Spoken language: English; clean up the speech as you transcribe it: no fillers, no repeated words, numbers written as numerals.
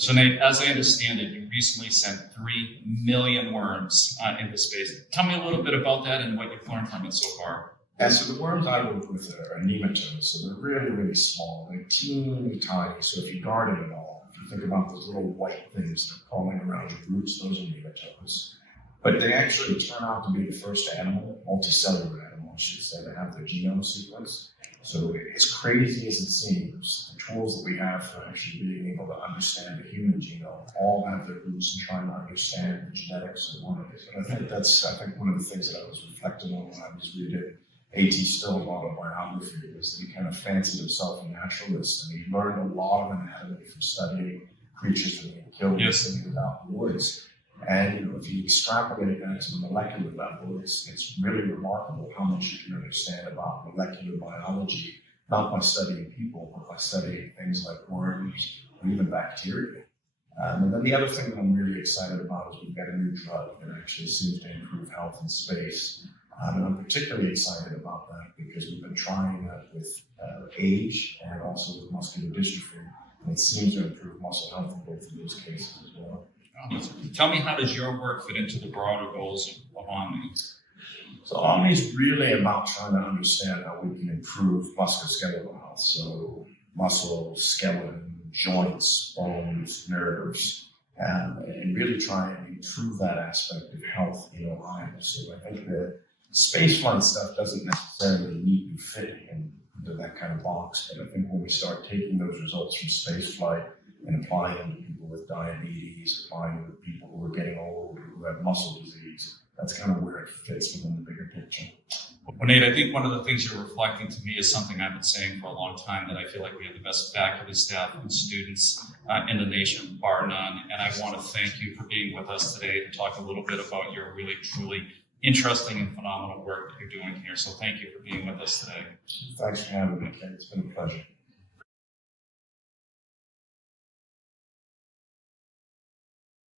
So Nate, as I understand it, you recently sent 3 million worms into space. Tell me a little bit about that and what you've learned from it so far. And so the worms I work with are nematodes, so they're really, really small. They're teeny tiny, so if you garden at all, if you think about those little white things that are crawling around the roots, those are nematodes. But they actually turn out to be the first animal, multicellular animal, I should say, to have their genome sequenced. So as crazy as it seems, the tools that we have for actually being able to understand the human genome all have their roots in trying to understand the genetics of one of it. And I think one of the things that I was reflecting on when I was reading A.T. Still's autobiography was that he kind of fancied himself a naturalist, and he learned a lot of anatomy from studying creatures that he killed and thinking about the woods. And if you extrapolate that to the molecular level, it's really remarkable how much you can understand about molecular biology, not by studying people, but by studying things like worms or even bacteria. And then the other thing that I'm really excited about is we've got a new drug that actually seems to improve health in space. And I'm particularly excited about that because we've been trying that with age and also with muscular dystrophy. And it seems to improve muscle health in both of those cases as well. Tell me, how does your work fit into the broader goals of Omni? So Omni is really about trying to understand how we can improve musculoskeletal health. So muscle, skeleton, joints, bones, nerves, and really try and improve that aspect of health in Ohio. So I think the spaceflight stuff doesn't necessarily need to fit into that kind of box, but I think when we start taking those results from spaceflight and applying them to people with diabetes, applying them to people who are getting old, who have muscle disease, that's kind of where it fits within the bigger picture. Well, Nate, I think one of the things you're reflecting to me is something I've been saying for a long time, that I feel like we have the best faculty, staff, and students in the nation, bar none. And I want to thank you for being with us today to talk a little bit about your really, truly interesting and phenomenal work that you're doing here. So thank you for being with us today. Thanks for having me, Ken. It's been a pleasure.